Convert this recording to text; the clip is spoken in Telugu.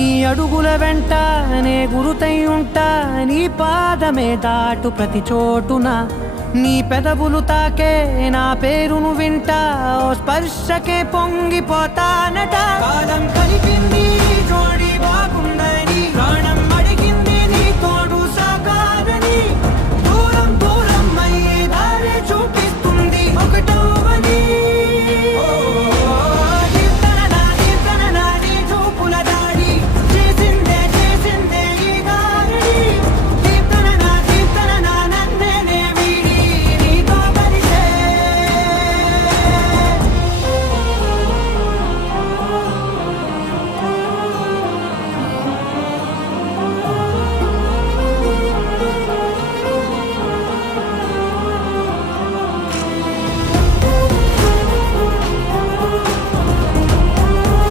నీ అడుగుల వెంట నే గురుతై ఉంటా, నీ పాదమే దాటు ప్రతి చోటున. నీ పెదవులు తాకే నా పేరును వింటా, ఓ స్పర్శకే పొంగిపోతానట.